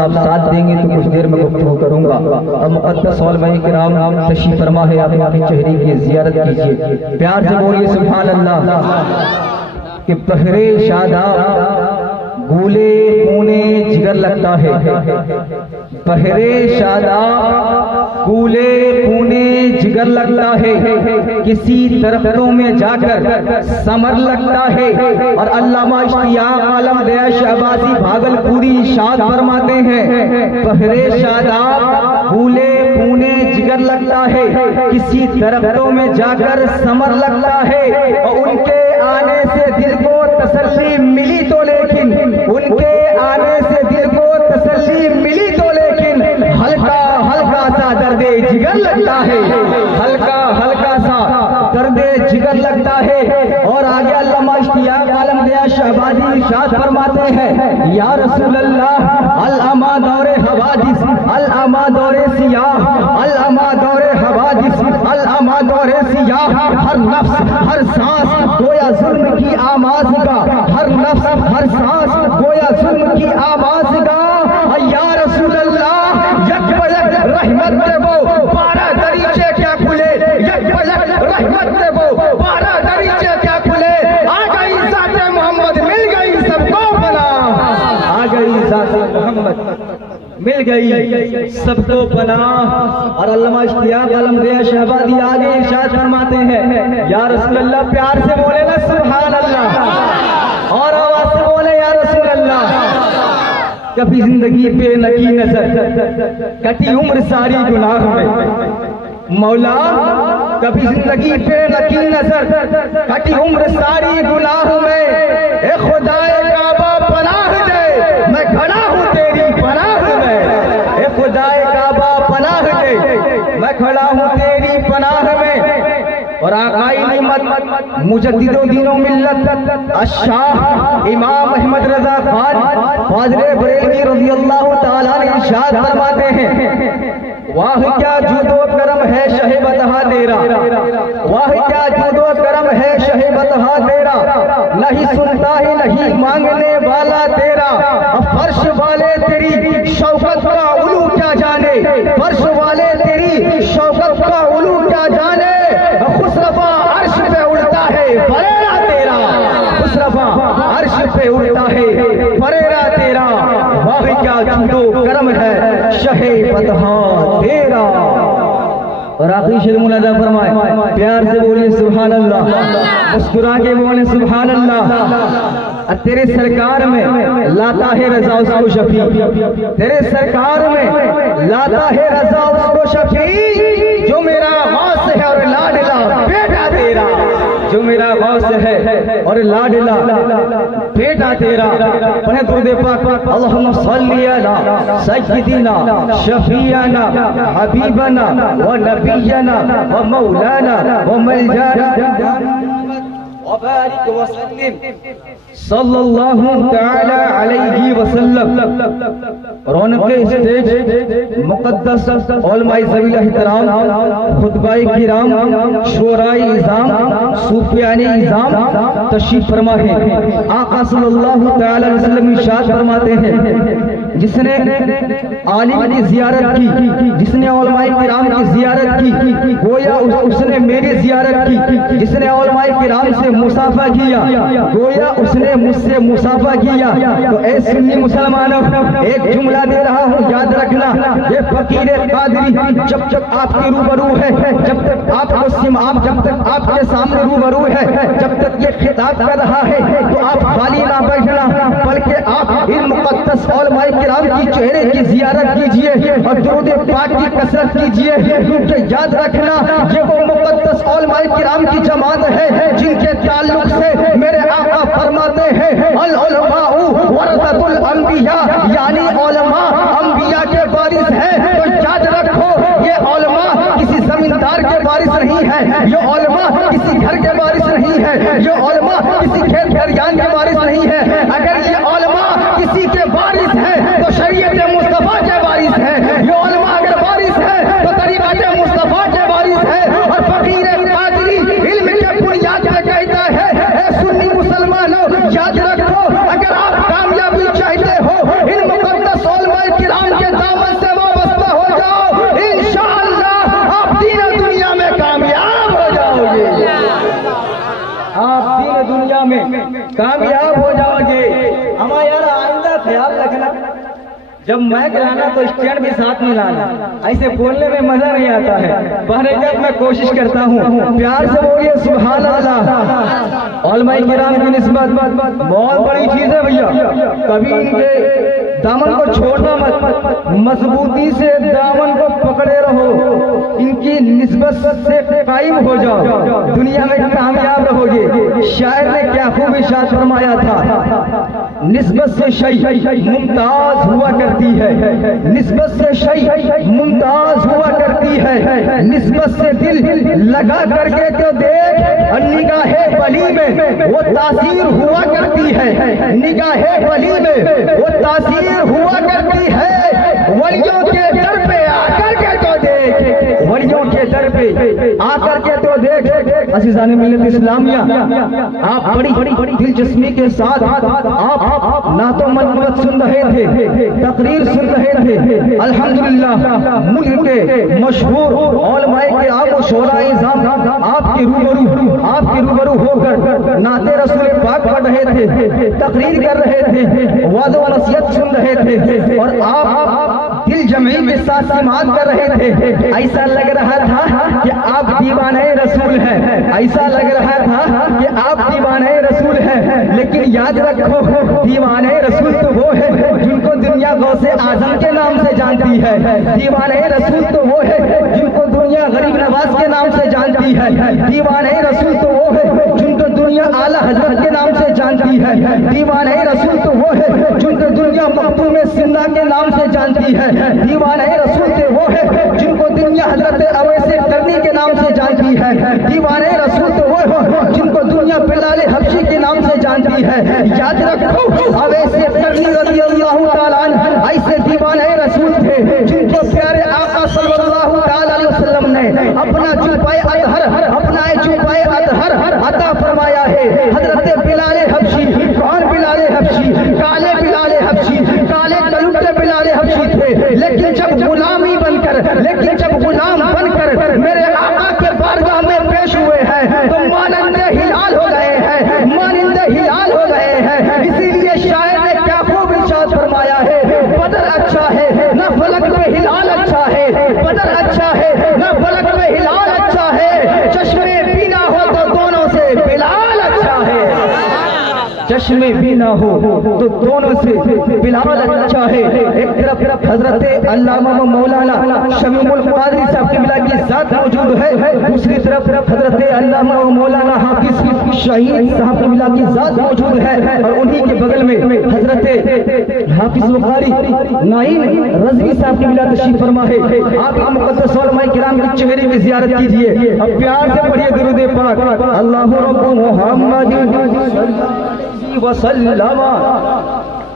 آپ ساتھ دیں گے تو کچھ دیر میں گفتگو کروں گا. اور مقدس علماء کرام تشریف فرما ہے, آپ ان کی چہرے کی زیارت کیجیے. پیار سے بولیے سبحان اللہ. کہ بہرے شاداب گولے پونے جگر لگتا ہے, بہرے شاداب گولے پونے جگر لگتا ہے, کسی درختوں میں جا کر ثمر لگتا ہے. اور علامہ اشتیاق عالم دیا شہبازی بھاگل پوری ارشاد فرماتے ہیں, بہرے شاداب گولے پونے جگر لگتا ہے, کسی درختوں میں جا کر ثمر لگتا ہے. اور ان کے آنے سے دل کو تسلی ملی تو لیکن, ان کے آنے سے دل کو تسلی ملی تو لیکن ہلکا ہلکا سا درد جگر لگتا ہے, ہلکا ہلکا سا درد جگر لگتا ہے. اور آگے علامہ اشتیاق عالم دیا شہبازی ارشاد فرماتے ہیں, یا رسول اللہ العما دور حوادث, العما دور سیاہ, العما دور حوادث, العما دور سیاہ. ہر نفس ہر سانس گویا ظلم کی آواز کا, ہر نفس ہر سانس گویا ظلم کی آواز کا. یا رسول اللہ یک پلک رحمت دے وہ 12 دریچے کیا کھلے, یک پلک رحمت دے وہ 12 دریچے کیا کھلے. آ گئی ذات محمد مل گئی سب کو پناہ, آ گئی ذات محمد مل گئی سب کو پناہ. اور علامہ اشتیاق عالم دیا شہبازی آگے ارشاد فرماتے ہیں, یا رسول اللہ پیار سے بولے نا سبحان اللہ, اور آواز سے بولے یا رسول اللہ. کبھی زندگی پہ نکی نظر, کٹی عمر ساری گناہ میں, مولا کبھی زندگی پہ نکی نظر, کٹی عمر ساری گناہ میں. اے خدائے کعبہ پناہ دے, میں کھڑا ہوں تیری پناہ میں. اے خدائے کعبہ پناہ دے, میں کھڑا ہوں تیری پناہ میں. اور آقائے نعمت مجدد و دین و ملت الشاہ امام احمد رضا خان فاضل بریلوی رضی اللہ تعالیٰ نے ارشاد فرماتے ہیں, واہ کیا جود و کرم ہے شہ بطحہ تیرا, واہ کیا جود و کرم ہے شہ بطحہ تیرا. نہیں سنتا ہی نہیں مانگنے والا تیرا, فرش والے تیری شوکت کا علو کیا جانے, فرش والے تیری شوکت کا علو کیا جانے. خسرفا عرش پہ اڑتا ہے فریرا تیرا, خسرفا عرش پہ اڑتا ہے فریرا تیرا. واہ کیا جود و کرم ہے شہ بطحہ تیرا. اور آخری شعر مناظرہ فرمائے, پیار سے بولیے سبحان اللہ, مسکرا کے بولے سبحان اللہ. تیرے سرکار میں لاتا ہے رضا اس کو شفیع, تیرے سرکار میں لاتا ہے رضا اس کو شفیع. جو میرا غوث ہے اور لاڈلا بیٹا تیرا, جو میرا غوث ہے اور لاڈلا بیٹا تیرا. پڑھیں درود پاک, اللہم صلی علی سیدنا شفیعنا حبیبنا و نبینا و مولانا و ملجانا وبارک وسلم صلی اللہ تعالی علیہ وسلم. رونق اسٹیج مقدس علماء ذوی الاحترام, خطبہ کرام, شعراء اعظام, صوفیان اعظام تشریف فرما ہے. آقا صلی اللہ تعالی علیہ وسلم ارشاد فرماتے ہیں, جس نے عالم کی زیارت کی, جس نے علماء کرام کی زیارت کی, گویا اس نے میری زیارت کی. جس نے علماء کرام سے مصافحہ کیا, گویا اس نے مجھ سے مصافحہ کیا. تو اے سنی مسلمانوں, ایک جملہ دے رہا ہوں یاد رکھنا, یہ فقیر قادری جب تک آپ کی روبرو ہے, جب تک آپ کو جب تک آپ کے سامنے روبرو ہے, جب تک یہ خطاب کر رہا ہے, تو آپ خالی نہ بیٹھنا, بلکہ آپ ان مقدس علماء کرام کی چہرے کی زیارت کیجئے اور درود پاک کی کثرت کیجئے. کیونکہ یاد رکھنا, یہ وہ مقدس علماء کرام کی جماعت ہے جن کے تعلق سے میرے آقا فرماتے ہیں, العلماء ورثۃ الانبیاء, یعنی علماء انبیاء کے وارث ہیں. تو یاد رکھو, یہ علماء کسی زمیندار کے وارث نہیں ہے, یہ علماء کسی گھر کے وارث نہیں ہے, یہ علماء کسی کھیت کھلیان کے وارث نہیں ہے. اگر یہ علماء کسی کے وارث ہیں تو شریعت مصطفیٰ کے وارث ہیں. یہ علماء اگر وارث ہیں تو طریقت مصطفیٰ کے وارث ہیں. اور فقیر قادری علم کے بنیاد پہ کہتا ہے, اے سنی مسلمانوں یاد رکھو, اگر آپ کامیابی چاہتے ہو ان مقدس علماء کرام कामयाब हो जाओगे। हमारा यार आइंदा ख्याल रखना, जब मैक लाना तो स्टैंड भी साथ में लाना, ऐसे बोलने में मजा नहीं आता है। पहले जब मैं कोशिश करता हूँ, प्यार से बोलिए सुभान अल्लाह। उलमाए किराम की निस्बत बहुत बड़ी चीज है भैया, कभी इनके दामन को छोड़ना मत, मजबूती से दामन को पकड़े रहो, इनकी निस्बत से कायम हो जाओ, दुनिया में कामयाब रहोगे। शायर ने क्या खूब इरशाद फरमाया था, निस्बत से शय मुमताज हुआ करती है, निस्बत से शय मुमताज हुआ करती है, निस्बत से दिल लगा करके तो देख, और निगाहे वली में वो तासीर हुआ करती है, निगाहे वली में वो तासीर हुआ करती है। वलियों के दर पे आकर के तो देख, वलियों के दर पे आकर के तो देख। अज़ीज़ान मिल्लत इस्लामिया, आप बड़ी दिलचस्पी के साथ आप नातो मनक़बत सुन रहे थे, तकरीर सुन रहे थे। अल्हम्दुलिल्लाह मुल्क के मशहूर उलमाए किराम और शोराए इज़ाम आपके रूबरू होकर नाते रसूल पाक पढ़ रहे थे, तकरीर कर रहे थे, वाद व नसीहत सुन रहे थे, और आप दिल जमी के साथ समात कर रहे थे। ऐसा लग रहा था कि आप दीवाने रसूल हैं, ऐसा लग रहा था कि आप दीवाने रसूल हैं। लेकिन याद रखो, दीवाने रसूल तो वो है जिनको दुनिया गौसे आजम के नाम से जानती है, दीवाने रसूल तो वो है जिनको दुनिया गरीब नवाज के नाम से जानती है, दीवाने रसूल तो वो है जिनको दुनिया आला हजरत के नाम से जानती है, दीवाने रसूल तो वो है जिनको दुनिया मखदूम सिंधा के नाम से जानती है, दीवाने रसूल तो वो है जिनको दुनिया हजरत अवैसे करनी के नाम से जानती है, दीवाने रसूल तो वो है जिनको दुनिया बिलाल हबशी के नाम से जानती है। याद रखो, अवैसे करनी रज़ियल्लाहु ताला अन्हु ऐसे दीवाने रसूल थे जिनको प्यारे आका सल्लल्लाहु ताला अलैहि वसल्लम ने अपना जुबाए अतहर अता फरमाया है। हजरत बिलाल हबशी, कौन बिलाल हबशी? काले बिलाल हबशी, काले कलुटे बिलाल हबशी थे। लेकिन जब गुलाम बनकर मेरे आका के बारगाह में पेश हुए हैं तो मानिंदे हिलाल हो गए हैं, मानिंदे हिलाल हो गए हैं। इसीलिए शायर ने क्या खूब इरशाद फरमाया है, बदर अच्छा है ना फलक में हिलाल अच्छा है, बदर अच्छा है ना फलक में हिलाल अच्छा है, चश्मे भी ना हो तो दोनों से बिलाल अच्छा है, चश्मे भी ना हो तो दोनों से बिलाल अच्छा है। एक तरफ हजरत अल्लामा मौलाना शमीउल कादरी साहब क़िबला की ज़ात मौजूद है, दूसरी तरफ हजरत अल्लामा मौलाना हाफिज शहीद साहब क़िबला की ज़ात मौजूद है, और उन्हीं के बगल में हजरत हाफिज बुखारी नाइम रज़वी साहब क़िबला तशरीफ फरमा है। आप इन मुक़द्दस उलमाए किराम के चेहरे की ज़ियारत कीजिए, अब प्यार से पढ़िए दुरूद पाक। अल्लाहु रब्बु मुहम्मदिन वसल्लम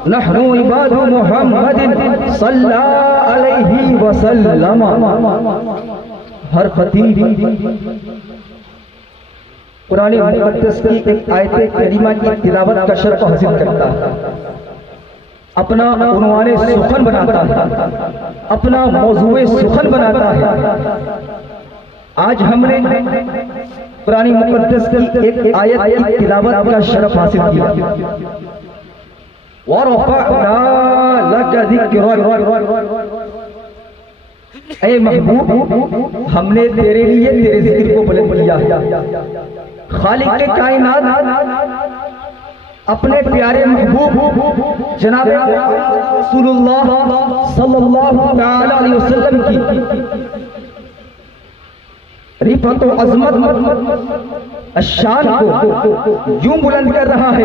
नहनु इबादु मुहम्मदिन सल्लल्लाहु अलैहि वसल्लम। हर खतीब कुरान मुक़द्दस की एक आयत करीमा की तिलावत का शर्फ हासिल करता है, अपना उन्वाने सुखन बनाता है, अपना मौज़ूए सुखन बनाता है। आज हमने कुरान मुक़द्दस की एक आयत की तिलावत का शर्फ हासिल किया। वरफ़अना लका ज़िक्रक, ऐ महबूब हमने तेरे लिए तेरे ज़िक्र को बुलंद किया है। खालिक के कायनात अपने प्यारे महबूब जनाब रसूलुल्लाह सल्लल्लाहु तआला अलैहि वसल्लम की रिफत व अज़मत शान को यूं बुलंद कर रहा है,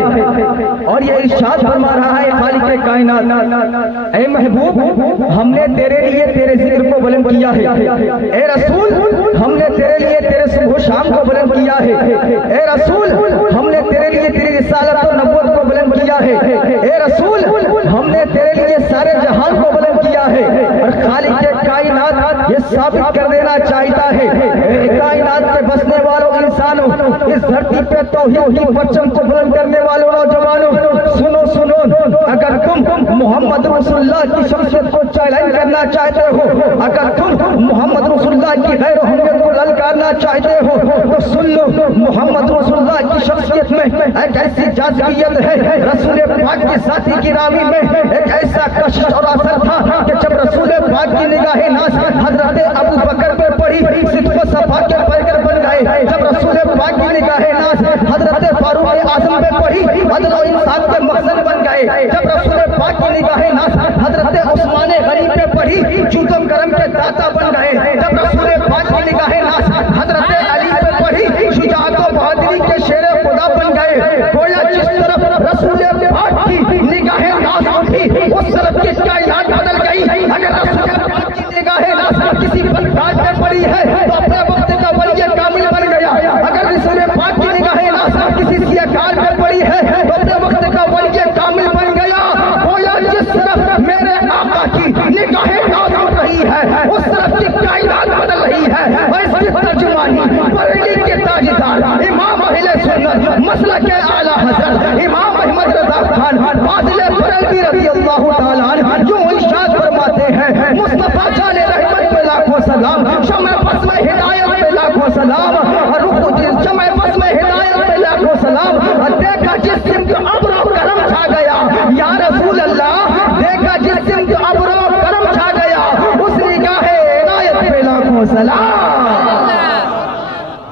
और ये इरशाद फरमा रहा है खालिक कायनात, ऐ महबूब हमने तेरे लिए तेरे जिक्र को बुलंद किया है। ऐ रसूल हमने तेरे लिए तेरे सुबह शाम को बुलंद किया है। ऐ रसूल हमने तेरे लिए तेरी रिसालत और नबूवत को बुलंद किया है। ऐ रसूल हमने तेरे लिए सारे जहान को बुलंद किया है। और खालिक कायनात ये साबित कर देना चाहता है, कायनात के बसने वालों इंसानों, इस धरती पे तौहीद की परचम को बुलंद करने वालों नौजवानों, सुनो सुनो, अगर तुम मोहम्मद रसूलुल्लाह की शख्सियत को चैलेंज करना चाहते हो, अगर तुम मोहम्मद रसूलुल्लाह की गैर अहमियत को ललकारना चाहते हो, तो सुन लो, मोहम्मद रसूलुल्लाह की शख्सियत में एक ऐसी जाज़ियत है, रसूल पाक की साथी गिरामी में एक ऐसा कशिश और असर था कि जब रसूल पाक की निगाह नाज़ हजरत अबू बकर पे पड़ी, सिद्क़ व सफ़ा के पैकर बन गए। जब रसूल पाक की निगाह नाज़ हजरत फारूक आज़म पे पड़ी, अदल और इंसाफ के मक़सद बन गए। जब रसूल पाक की निगाह नाज़ हजरत उस्मान गनी पे पड़ी, जूदम करम के दाता बन गए। जब रसूल पाक की निगाह नाज़ हजरत अली पे पड़ी, शुजाअत व बहादुरी के शेर खुदा बन गए। गोया जिस तरफ रसूल पाक की निगाह नाज़ उठी, उस तरफ की कायनात बदल गई। अगर रसूल पाक की निगाह नाज़ किसी फनकार पे पड़ी है तो अपने वक्त का वली कामिल बन गया। अगर रसूल पाक की निगाह नाज़ किसी सियाकार पे पड़ी है तो अपने वक्त का वली कामिल बन गया। गोया जिस तरफ मेरे आका की निगाह नाज़ उठ रही है, उस तरफ की कायनात बदल रही है। और इसकी तर्जुमानी बरेली के ताजदार इमाम अहले सुन्नत मसलक के आला हज़रत इमाम अहमद रज़ा खान फाज़िल बरेलवी रज़ी अल्लाह तआला अन्हु जो इरशाद फरमाते हैं, मुस्तफा जाने रहमत पे लाखों सलाम, शम्ए बस में हिदायत पे लाखों सलाम, रुख शम्ए बस में हिदायत पे लाखों सलाम। देखा जिस सिमत अब्रो करम छा गया, या रसूल अल्लाह, देखा जिस सिमत अब्रो करम छा गया, उस निगाह इनायत पे लाखों सलाम।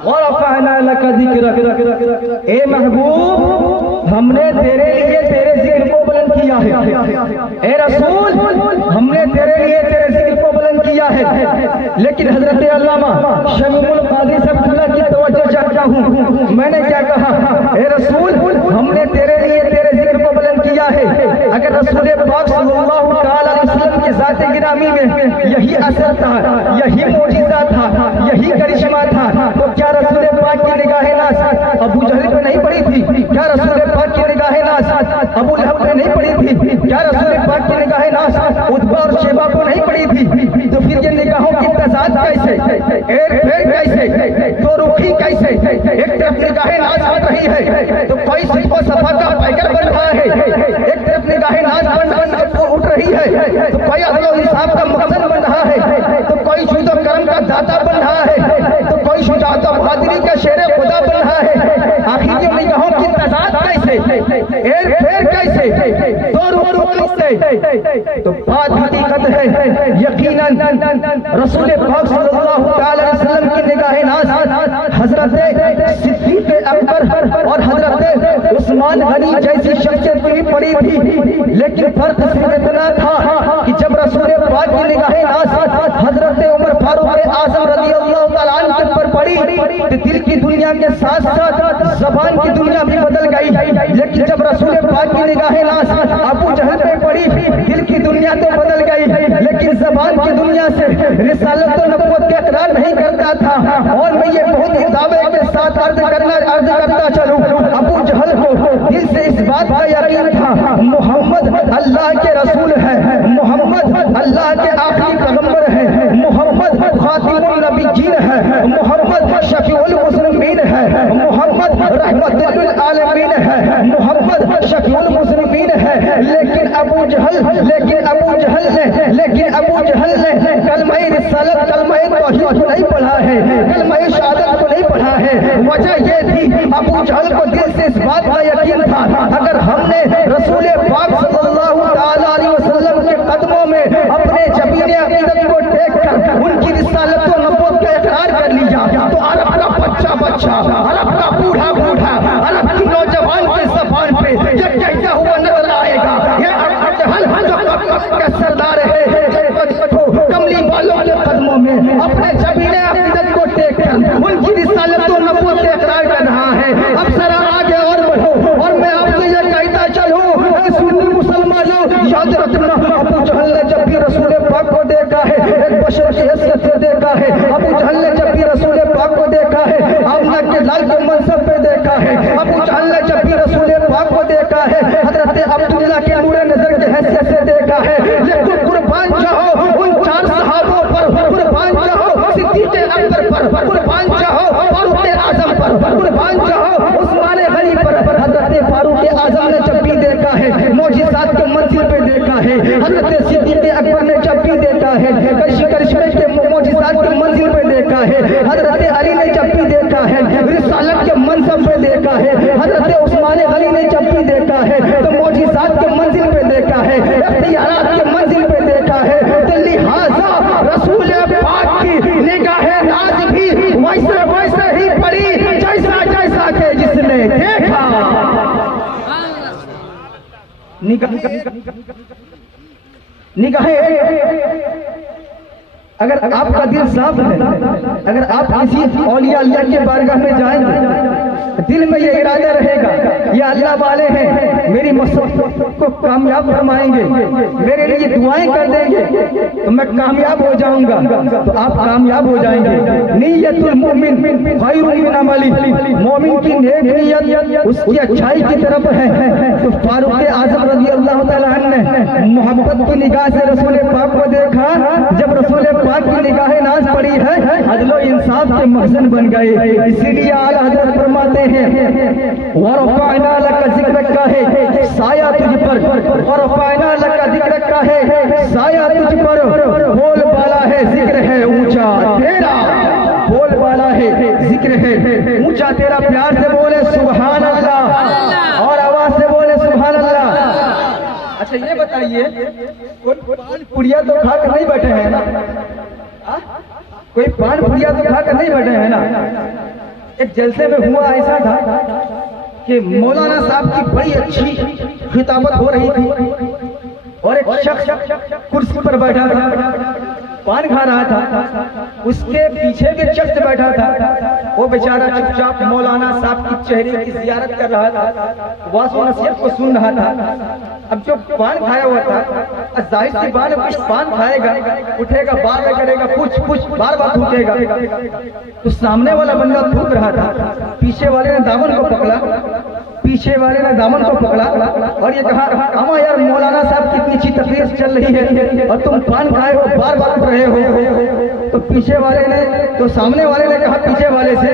और रफ़अना लका ज़िक्रक, ए महबूब, हमने तेरे लिए तेरे जिक्र को बुलंद किया है। ए रसूल, हमने तेरे लिए तेरे जिक्र को बुलंद किया है। लेकिन हजरत अल्लामा शमीमुल कादी साहब की तवज्जो चाहता हूँ। मैंने क्या कहा? ए रसूल, हमने तेरे लिए तेरे जिक्र को बुलंद किया है। अगर रसूल पाक सल्लल्लाहु तआला अलैहि वसल्लम की ज़ात गिरामी में यही असर था, यही मौजिज़ा था, यही करिश्मा था, तो क्या रसूल पाक की निगाह नाज़ अबू जहल पे नहीं पड़ी थी? क्या रसूल पाक की निगाह नाज़ अबू लहब पे नहीं पड़ी थी? क्या रसूल पाक की निगाह नाज़ उतबा और शेबा को नहीं पड़ी थी? तो फिर ये निगाहों की तज़ाद कैसे, एर फेर कैसे, दो रुखी कैसे? एक तरफ निगाह नाज़ बन रही है तो कोई सिद्क़ व सफ़ा का पैकर बन रहा है, एक तरफ निगाह नाज़ बन उठ रही है तो कोई अदल और इंसाफ का मक़सद बन रहा है, तो कोई जुद व करम का दाता बन रहा है, तो कोई शुजाअत व बहादुरी का शेर खुदा बन रहा है। आखिर ये निगाहों की तज़ाद कैसे, एर फेर कैसे, दो रुख कैसे? तो बात हकीकत है, यकीनन रसूल पाक सल्लल्लाहु तआला अलैहि वसल्लम की निगाह नाज़ हजरत सिद्दीक़ अकबर और हजरत उस्मान गनी जैसी शख्सियत भी पड़ी थी। लेकिन फर्क सिर्फ इतना था कि जब रसूल पाक की निगाह नाज़ हजरत उमर फारूक आज़म रज़ी अल्लाह तआला अन्हु पर पड़ी तो दिल की दुनिया के साथ साथ ज़बान की दुनिया भी बदल गई। लेकिन जब रसूल पाक की निगाह नाज़ अबू जहल पे पड़ी, दिल की दुनिया तो बदल गई, लेकिन ज़बान की दुनिया से रिसालत और नबूवत का इकरार नहीं करता था। और मैं ये बहुत ही दावे के साथ अर्ज करता चलूं, अबू जहल को दिल से इस बात का यकीन था, मोहम्मद अल्लाह के रसूल है, मोहम्मद अल्लाह के आखिरी पैगंबर है, मोहम्मद खातिमुन नबिय्यीन है, मोहम्मद शफीउल मुज़निबीन है, मोहम्मद रहमतुल आलमीन है, मोहम्मद शफीउल मुज़निबीन है। लेकिन अबू जहल ने कलमा रिसालत, कलमा तौहीद को नहीं पढ़ा है, कलमा शहादत को नहीं पढ़ा है। वजह ये थी, अबू जहल को दिल से इस बात का यकीन था, अगर हमने रसूल पाक सल्लल्लाहु तआला अलैहि वसल्लम के कदमों में अपने जबीन अक़ीदत को टेक कर उनकी रिसालत और नबूवत का इकरार कर लिया तो अरब का बच्चा, अरब का बूढ़ा, अरब की नौजवान के ज़बान पे ये कहता हुआ नजर आएगा, ये अबू जहल जो का सरदार है, कमली वालों के कदमों में अपने जबीन अक़ीदत को टेक कर उनकी रिसालत और नबूवत का इकरार कर रहा है। अब जरा आगे और बढ़ो और मैं आपसे ये कहता चलूं, सुन्नी मुसलमानों, याद रखना, अबू जहल ने जब भी रसूल पाक को देखा है, एक बशर की हैसियत से देखा है। अबू जहल ने जब भी रसूल पाक को देखा है, आमना के लाल के मनसब पे देखा है। अबू जहल ने जब भी रसूल पाक को देखा है, हजरत अब्दुल्लाह के नूरे नजर की हैसियत से देखा है। लेकिन कुर्बान चाहो उन चार सहाबों पर, कुर्बान चाहो सिद्दीक़ अकबर पर, कुर्बान चाहो फारूक आज़म पर, कुर्बान चाहो उस्मान गनी पर। हजरत फारूक आज़म ने जब भी देखा है, मौजिज़ात के मंजिल पे देखा है। हजरत सिद्दीक़ अकबर ने जब भी देखा है, करिश्मे के मौजिज़ात के मंजिल पे देखा है। हजरत अली ने जब भी देखा है, रिसालत के मनसब पे देखा है। हजरत ہے تو معجزات کے منزل پہ دیکھا ہے، اختیارات کے منزل پہ دیکھا ہے، تو لہٰذا رسول پاک کی نگاہ ناز بھی ویسے ویسے ہی پڑی جیسا جیسا کہ جس نے دیکھا۔ نگاہیں اگر آپ کا دل صاف ہے، اگر آپ کسی اولیاء اللہ کے بارگاہ میں جائیں گے، دل میں یہ ارادہ رہے گا یہ اللہ والے ہیں، میری مقصد کو کامیاب فرمائیں گے، میرے لیے دعائیں کر دیں گے تو میں کامیاب ہو جاؤں گا، تو آپ کامیاب ہو جائیں گے۔ نیت المؤمن خیر من عملہ، مومن کی نیک نیت اس کی اچھائی کی طرف ہے۔ تو فاروق اعظم رضی اللہ تعالیٰ عنہ نے محبت کی نگاہ سے رسول پاک کو دیکھا، جب رسول پاک کی نگاہ ناز پڑی ہے عدل و انصاف کے محسن بن گئے۔ اسی لیے اعلیٰ حضرت فرماتے ہیں وَرَفَعْنَا لَكَ ذِكْرَكَ ہے سایہ تجھ پر، وَرَفَعْنَا لَكَ ذِكْرَكَ ہے سایہ تجھ پر، بول بالا ہے ذکر ہے اونچا تیرا، بول بالا ہے ذکر ہے اونچا تیرا۔ پیار سے بولے سبحان اللہ، اور آواز سے بولے سبحان اللہ۔ اچھا یہ بتائیے پان پڑیا تو کھا کر نہیں بیٹھے ہیں نا؟ کوئی پان پڑیا تو کھا کر نہیں بیٹھے ہیں نا؟ ایک جلسے میں ہوا ایسا تھا کہ مولانا صاحب کی بڑی اچھی خطابت ہو رہی تھی اور ایک شخص کرسی پر بیٹھا تھا، پان کھا رہا تھا، اس کے پیچھے بھی شخص بیٹھا تھا، وہ بیچارہ چپ چاپ مولانا صاحب کی چہرے کی زیارت کر رہا تھا، واعظ و نصیحت کو سن رہا تھا۔ اب جو پان کھایا ہوا تھا ظاہر سی بات ہے کچھ پان کھائے گا، اٹھے گا، بار بار کرے گا، کچھ بار بار تھوکے گا، تو سامنے والا بندہ تھوک رہا تھا، پیچھے والے نے دامن کو پکڑا، پیچھے والے نے دامن کو پکڑا اور یہ کہا اما یار مولانا صاحب کی پیچھے تقریر چل رہی ہے اور تم پان کھائے ہو، بار بار اٹھ رہے ہو۔ تو پیچھے والے نے، تو سامنے والے نے کہا پیچھے والے سے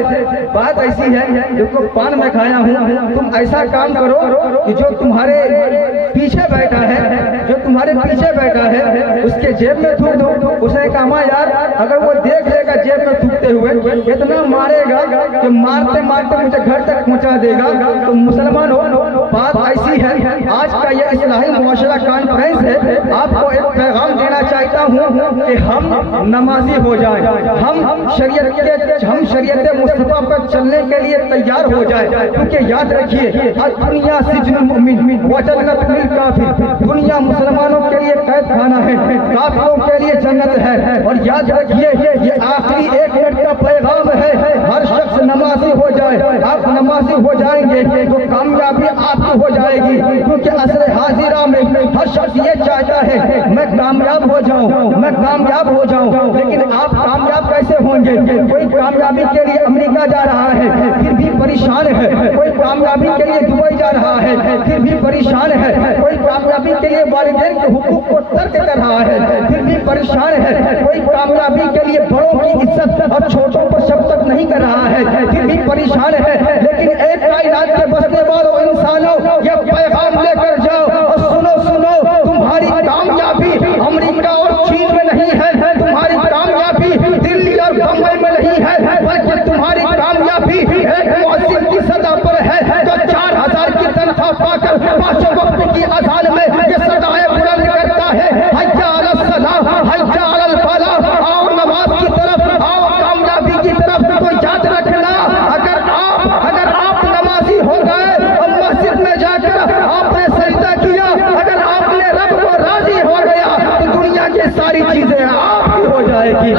بات ایسی ہے جو پان میں کھایا ہوں، تم ایسا کام کرو کہ جو تمہارے پیچھے بیٹھا ہے، جو تمہارے پیچھے بیٹھا ہے اس کے جیب میں تھوک دو۔ اس نے کہا یار اگر وہ دیکھ لے گا جیب میں تھوکتے ہوئے اتنا مارے گا کہ مارتے مارتے مجھے گھر تک پہنچا دے گا۔ تو مسلمان ہو بات ایسی ہے، آج کا یہ اصلاحی معاشرہ کانفرنس ہے، آپ کو ایک پیغام دینا چاہتا ہوں کہ ہم نمازی ہو جائیں، ہم شریعت مصطفیٰ پر چلنے کے لیے تیار ہو جائیں، کیونکہ یاد رکھیے دنیا سجن المؤمن وجنت للکافر، دنیا مسلمانوں کے لیے قید خانہ ہے، کافروں کے لیے جنت ہے۔ اور یاد رکھیے یہ آخری 1 منٹ کا پیغام ہے، ہر شخص نمازی ہو جائے، آپ نمازی ہو جائیں گے تو کامیابی آپ کی ہو جائے گی، کیونکہ عصر حاضرہ میں ہر شخص یہ چاہتا ہے میں کامیاب ہو جاؤں، میں کامیاب ہو جاؤں، لیکن آپ کامیاب کیسے ہوں گے؟ کوئی کامیابی کے لیے امریکہ جا رہا ہے پھر بھی پریشان ہے، کوئی کامیابی کے لیے دبئی جا رہا ہے پھر بھی پریشان ہے، کوئی کامیابی کے لیے والدین کے حقوق کو ترک کر رہا ہے پھر بھی پریشان ہے، کوئی کامیابی کے لیے بڑوں کی عزت اور چھوٹوں پر شفقت نہیں کر رہا ہے پھر بھی پریشان ہے۔ لیکن ایک کائنات کے بسنے والوں انسانوں یہ پیغام لے کر جاؤ اور سنو تمہاری کامیابی امریکہ اور چین میں نہیں ہے، تمہاری کامیابی دلی اور بمبئی میں نہیں ہے، بلکہ تمہاری کامیابی ایک مؤذن کی صدا پر ہے جو 4000 کی تنخواہ پا کر 5 وقت کی اذان میں یہ صدائیں بلند کرتا ہے حی علی الصلاۃ حی علی الفلاح، آؤ نماز کی طرف، آؤ کامیابی کی طرف۔ تو یاد رکھنا اگر آپ نمازی ہو گئے اور مسجد میں جا کر آپ نے سجدہ کیا، اگر آپ نے رب کو راضی ہو گیا تو دنیا کی ساری چیزیں آپ کی ہو جائے گی۔